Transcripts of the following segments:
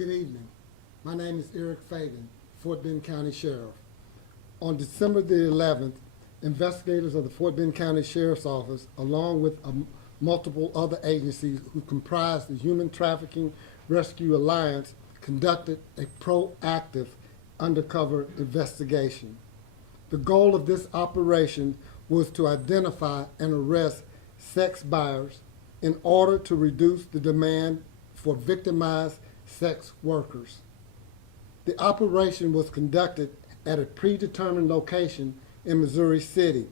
Good evening. My name is Eric Fagan, Fort Bend County Sheriff. On December the 11th, investigators of the Fort Bend County Sheriff's Office, along with multiple other agencies who comprise the Human Trafficking Rescue Alliance, conducted a proactive undercover investigation. The goal of this operation was to identify and arrest sex buyers in order to reduce the demand for victimized sex workers. The operation was conducted at a predetermined location in Missouri City,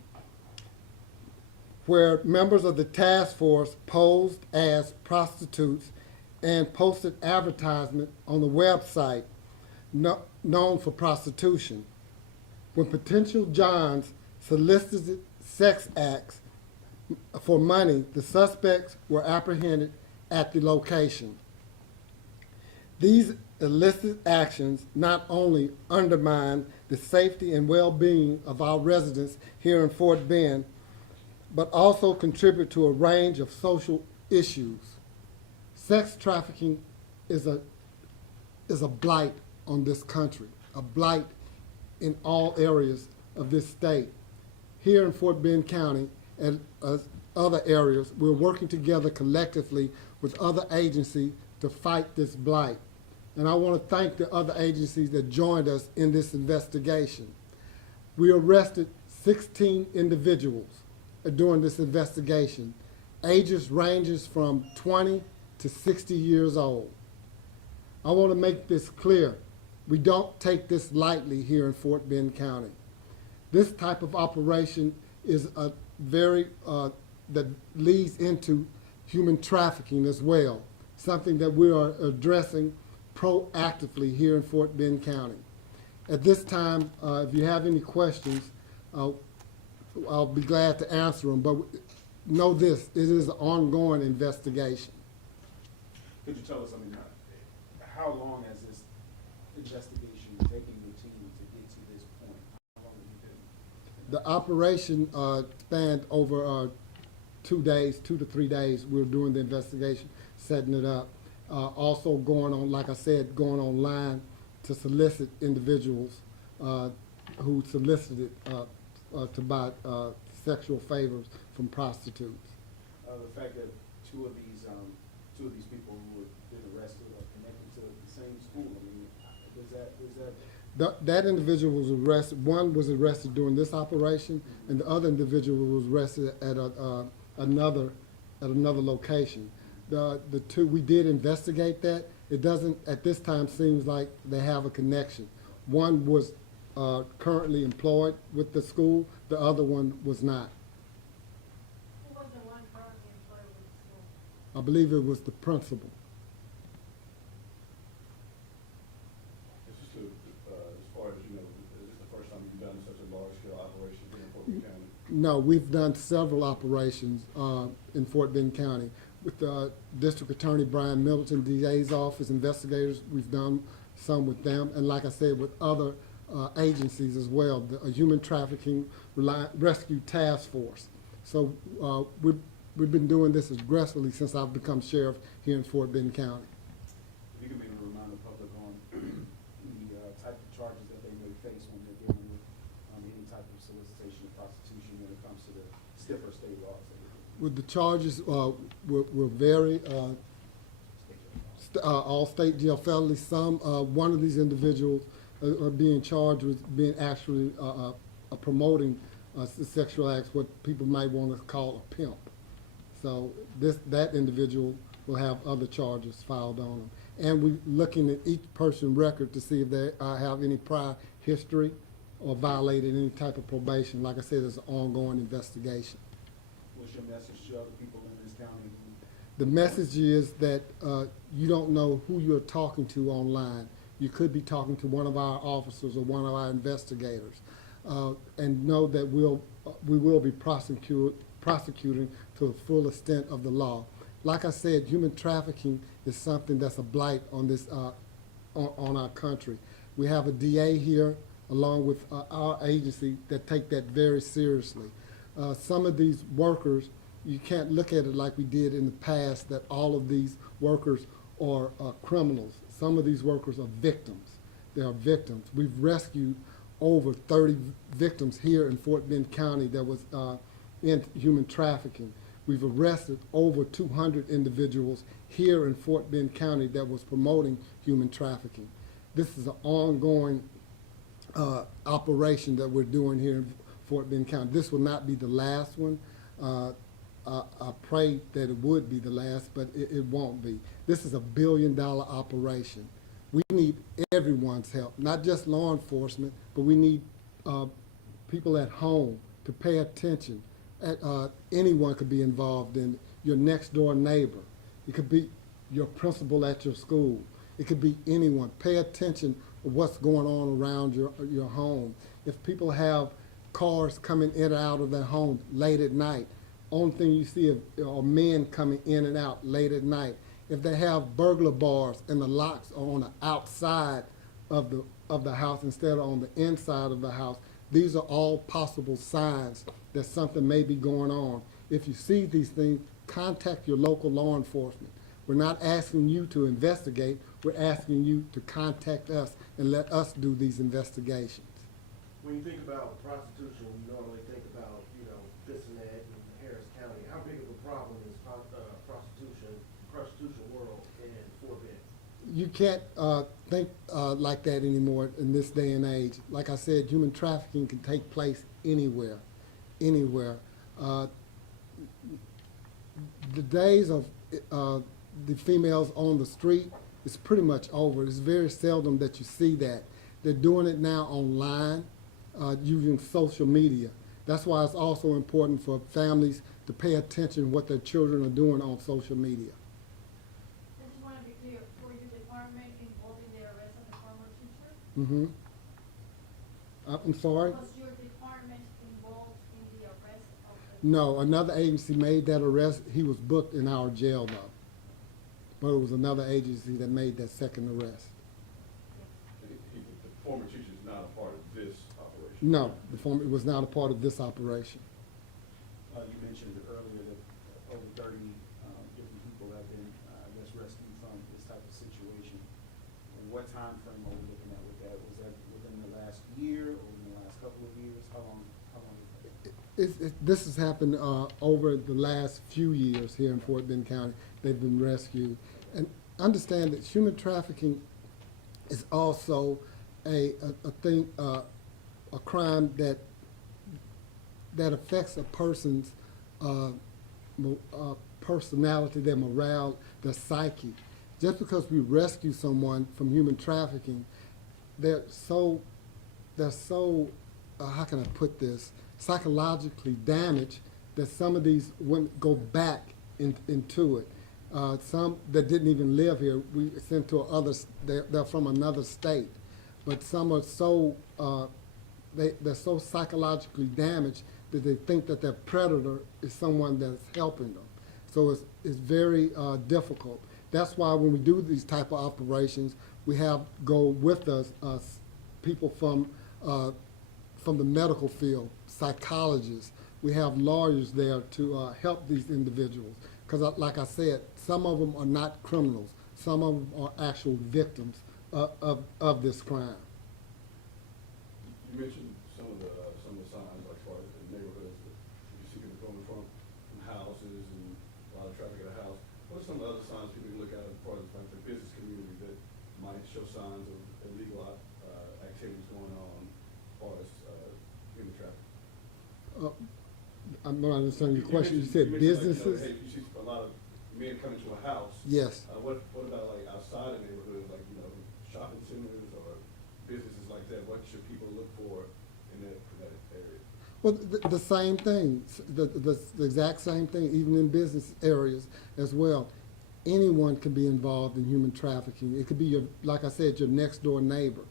where members of the task force posed as prostitutes and posted advertisement on the website known for prostitution. When potential Johns solicited sex acts for money, the suspects were apprehended at the location. These illicit actions not only undermine the safety and well-being of our residents here in Fort Bend, but also contribute to a range of social issues. Sex trafficking is a blight on this country, a blight in all areas of this state. Here in Fort Bend County and other areas, we're working together collectively with other agencies to fight this blight. And I want to thank the other agencies that joined us in this investigation. We arrested 16 individuals during this investigation. Ages ranges from 20 to 60 years old. I want to make this clear. We don't take this lightly here in Fort Bend County. This type of operation is a very, that leads into human trafficking as well, something that we are addressing proactively here in Fort Bend County. At this time, if you have any questions, I'll be glad to answer them, but know this, it is an ongoing investigation. Could you tell us, how long has this investigation taken your team to get to this point? How long have you been? The operation spanned over 2 days, 2 to 3 days. We were doing the investigation, setting it up. Also going on, like I said, going online to solicit individuals who solicited to buy sexual favors from prostitutes. The fact that two of these people who have been arrested are connected to the same school, That individual was arrested. One was arrested during this operation, and the other individual was arrested at another location. The two, we did investigate that. It doesn't, at this time, seems like they have a connection. One was currently employed with the school, the other one was not. Who was the one currently employed with the school? I believe it was the principal. As far as you know, is this the first time you've done such a large-scale operation here in Fort Bend County? No, we've done several operations in Fort Bend County. With District Attorney Brian Middleton, DA's office, investigators, we've done some with them. And like I said, with other agencies as well, the Human Trafficking Rescue Task Force. So we've been doing this aggressively since I've become sheriff here in Fort Bend County. If you can maybe remind the public on the type of charges that they may face when they're dealing with any type of solicitation of prostitution when it comes to the stiffer state laws. With the charges, we're very, all state jail felonies. Some, one of these individuals are being charged with being actually promoting sexual acts, what people might want to call a pimp. So that individual will have other charges filed on them. And we're looking at each person's record to see if they have any prior history or violated any type of probation. Like I said, it's an ongoing investigation. What's your message to other people in this county? The message is that you don't know who you're talking to online. You could be talking to one of our officers or one of our investigators. And know that we will be prosecuting to the full extent of the law. Like I said, human trafficking is something that's a blight on this on our country. We have a DA here, along with our agency, that take that very seriously. Some of these workers, you can't look at it like we did in the past, that all of these workers are criminals. some of these workers are victims. They are victims. We've rescued over 30 victims here in Fort Bend County that was in human trafficking. We've arrested over 200 individuals here in Fort Bend County that was promoting human trafficking. This is an ongoing operation that we're doing here in Fort Bend County. This will not be the last one. I pray that it would be the last, but it won't be. This is a $1 billion operation. We need everyone's help, not just law enforcement, but we need people at home to pay attention. Anyone could be involved in it. Your next door neighbor. It could be your principal at your school. It could be anyone. Pay attention to what's going on around your home. If people have cars coming in and out of their home late at night, only thing you see are men coming in and out late at night. If they have burglar bars and the locks are on the outside of the house instead of on the inside of the house, these are all possible signs that something may be going on. If you see these things, contact your local law enforcement. We're not asking you to investigate, we're asking you to contact us and let us do these investigations. When you think about prostitution, you normally think about, this and that in Harris County. How big of a problem is prostitution world in Fort Bend? You can't think like that anymore in this day and age. Like I said, human trafficking can take place anywhere. The days of the females on the street is pretty much over. It's very seldom that you see that. They're doing it now online using social media. That's why it's also important for families to pay attention to what their children are doing on social media. I just want to be clear, were your department involved in the arrest of the former teacher? I'm sorry? Was your department involved in the arrest of the? No, another agency made that arrest. He was booked in our jail though. But it was another agency that made that second arrest. The former teacher is not a part of this operation. No, it was not a part of this operation. You mentioned earlier that over 30 different people have been, rescued from this type of situation. What time frame are we looking at with that? Was that within the last year or within the last couple of years? How long is that? This has happened over the last few years here in Fort Bend County. They've been rescued. And understand that human trafficking is also a crime that affects a person's personality, their morale, their psyche. Just because we rescue someone from human trafficking, they're so how can I put this, psychologically damaged that some of these women go back into it. Some that didn't even live here, we sent to they're from another state. But some are so, they're so psychologically damaged that they think that their predator is someone that's helping them. So it's very difficult. That's why when we do these type of operations, we have go with us people from the medical field, psychologists. We have lawyers there to help these individuals. Because like I said, some of them are not criminals. Some of them are actual victims of this crime. You mentioned some of the signs, like far as the neighborhoods that you see people coming from houses and a lot of traffic at a house. What are some of the other signs people can look at as far as like the business community that might show signs of illegal activities going on as far as human trafficking? I'm not understanding your question. You said businesses? Like, hey, you see a lot of men coming to a house. Yes. What about like outside of neighborhoods, like, shopping centers or businesses like that? What should people look for in that area? Well, the same thing, the exact same thing, even in business areas as well. Anyone can be involved in human trafficking. It could be, like I said, your next door neighbor.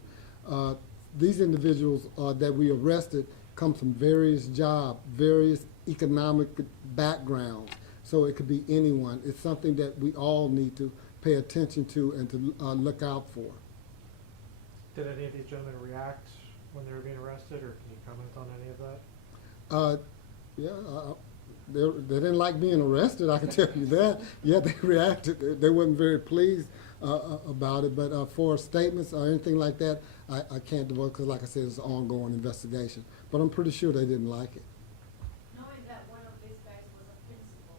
These individuals that we arrested come from various jobs, various economic backgrounds. So it could be anyone. It's something that we all need to pay attention to and to look out for. Did any of these gentlemen react when they were being arrested, or can you comment on any of that? They didn't like being arrested, I can tell you that. Yeah, they reacted. They weren't very pleased about it. But for statements or anything like that, I can't divulge because, like I said, it's an ongoing investigation. But I'm pretty sure they didn't like it. Knowing that one of these guys was a principal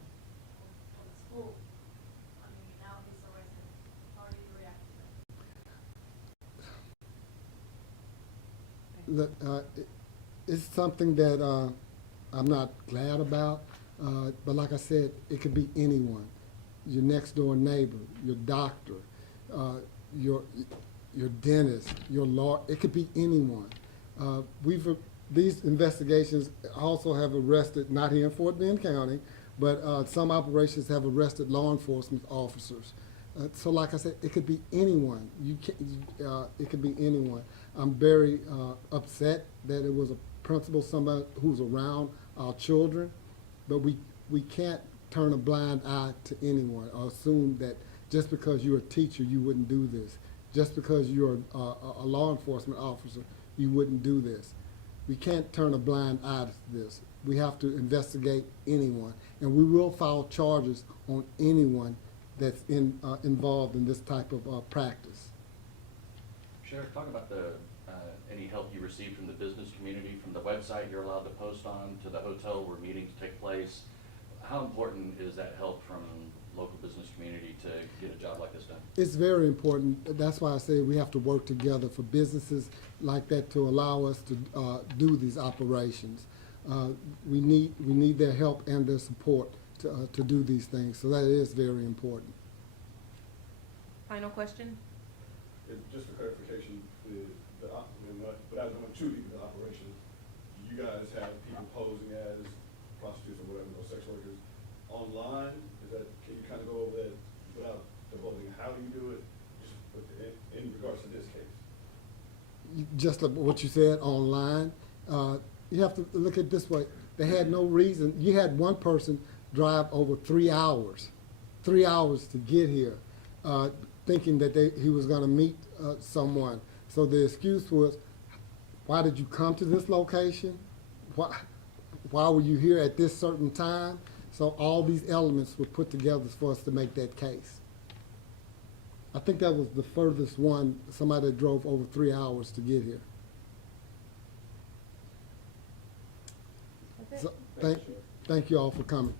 of the school, I mean, now he's arrested, how do you react to that? It's something that I'm not glad about, but like I said, it could be anyone. Your next door neighbor, your doctor, your dentist, your lawyer. It could be anyone. These investigations also have arrested, not here in Fort Bend County, but some operations have arrested law enforcement officers. So like I said, it could be anyone. It could be anyone. I'm very upset that it was a principal, somebody who's around our children, but we can't turn a blind eye to anyone or assume that just because you're a teacher, you wouldn't do this. Just because you're a law enforcement officer, you wouldn't do this. We can't turn a blind eye to this. We have to investigate anyone, and we will file charges on anyone that's involved in this type of practice. Sheriff, talk about any help you received from the business community, from the website you're allowed to post on, to the hotel where meetings take place. How important is that help from local business community to get a job like this done? It's very important. That's why I say we have to work together for businesses like that to allow us to do these operations. We need their help and their support to do these things. So that is very important. Final question? Just for clarification, without going too deep into the operation, you guys have people posing as prostitutes or whatever, those sex workers online? Can you kind of go over that without divulging how do you do it, just in regards to this case? Just like what you said, online, you have to look at it this way. They had no reason. You had one person drive over 3 hours to get here, thinking that he was going to meet someone. So the excuse was, why did you come to this location? Why were you here at this certain time? So all these elements were put together for us to make that case. I think that was the furthest one, somebody that drove over 3 hours to get here. That's it. So, thank you all for coming.